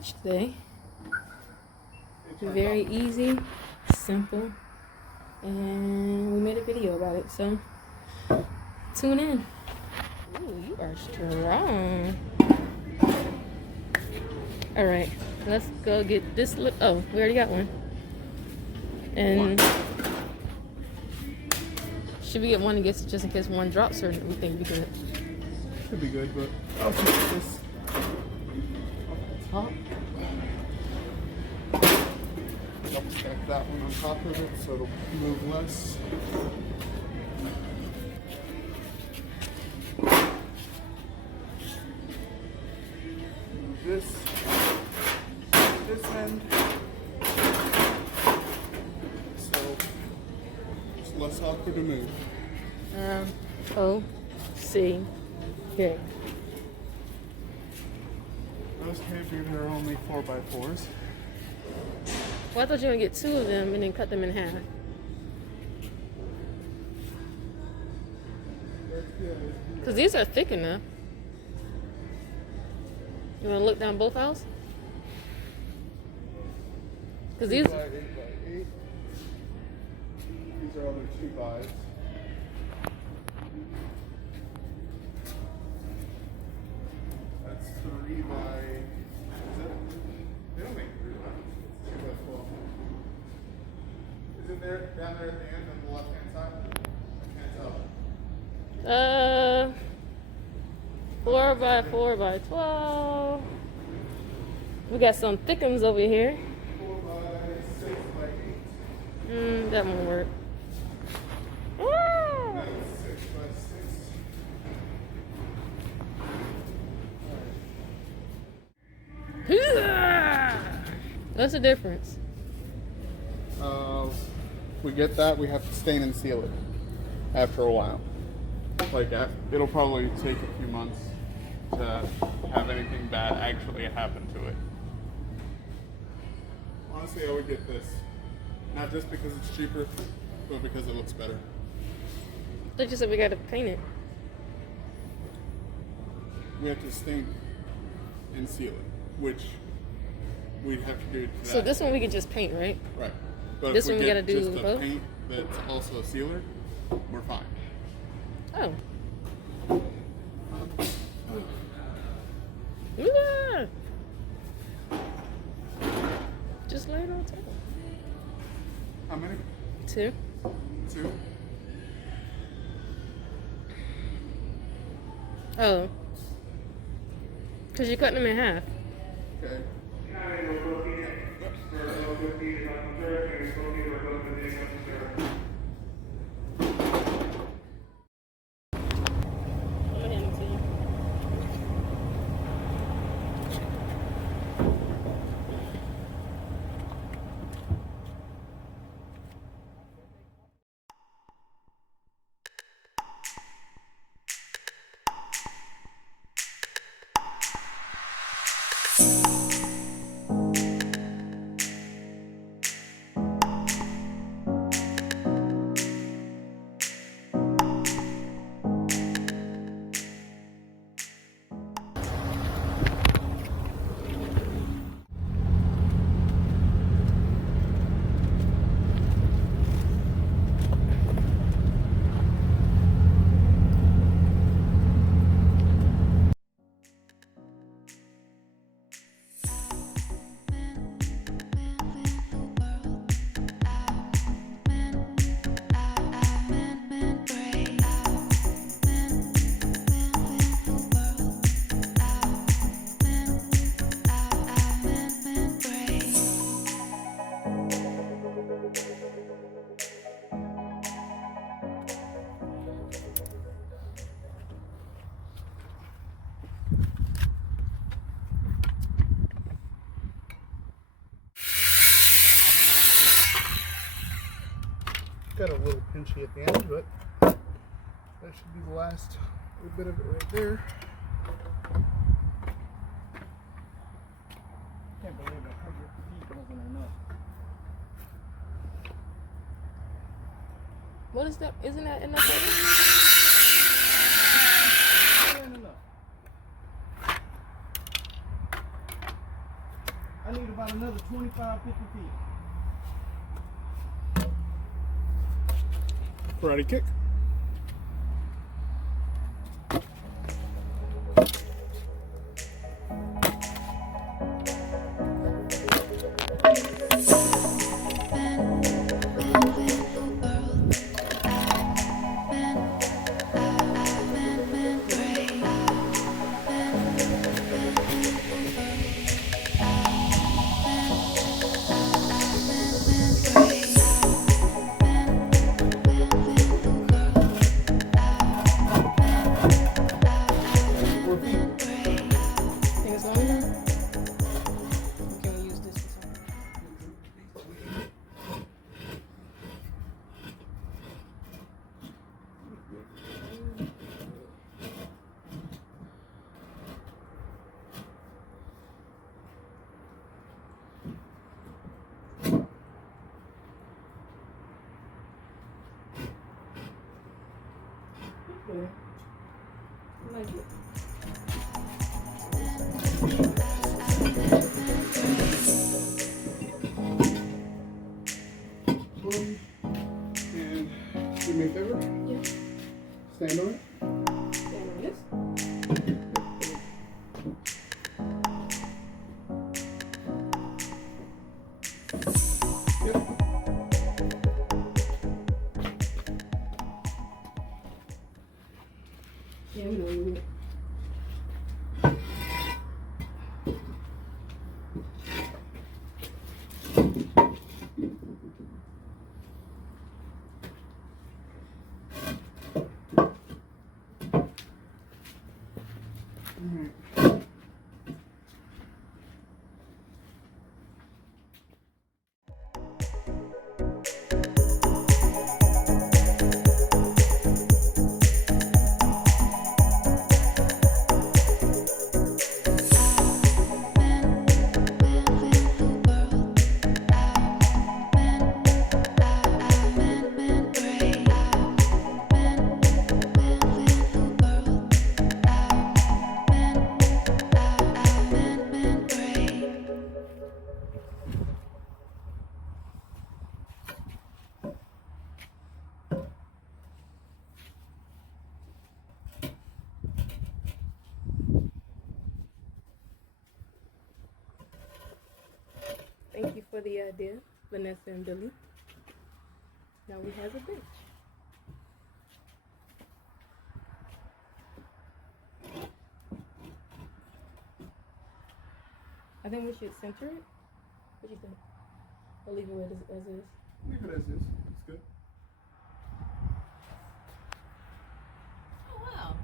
wrench today. Very easy, simple, and we made a video about it, so tune in. Ooh, you are strong. Alright, let's go get this. Oh, we already got one. And should we get one just in case one drops, or we think we good? Should be good, but I'll keep this off the top. Double stack that one on top of it so it'll move less. Move this end. So it's less awkward to move. C. Okay. Those campers are only 4x4s. Well, I thought you were gonna get two of them and then cut them in half. Because these are thick enough. You want to look down both aisles? Because these 8x8. These are other 2x. That's 3x. Is it? They don't make 3x. 2x12. Is it there down there at the end on the left hand side? I can't tell. 4x4x12. We got some thickums over here. 4x6x8. That won't work. That's 6x6. What's the difference? We get that, we have to stain and seal it after a while. Like, it'll probably take a few months to have anything bad actually happen to it. Honestly, I would get this. Not just because it's cheaper, but because it looks better. I thought you said we gotta paint it. We have to stain and seal it, which we'd have to do to that. So this one we can just paint, right? Right. But This if one we gotta do just a both? paint that's also a sealer, we're fine. Oh. Yeah. Just lay it on top. How many? 2. 2? Oh. Because you're cutting them in half. Okay. Got a little pinchy at the end, but that should be the last little bit of it right there. Can't believe 100 feet wasn't enough. What is that? Isn't that enough? I need about another 25, 50 feet. Karate kick. Think it's long enough? Or can we use this for something? Yeah. I like it. Boom. And do me a favor. Yeah. Stand on it. Stand on this. Yep. Yeah, we know you will. Thank you for the idea, Vanessa and Billy. Now we have a bench. I think we should center it. What do you think? Or leave it as is? Leave it as is. It's good. Oh, wow.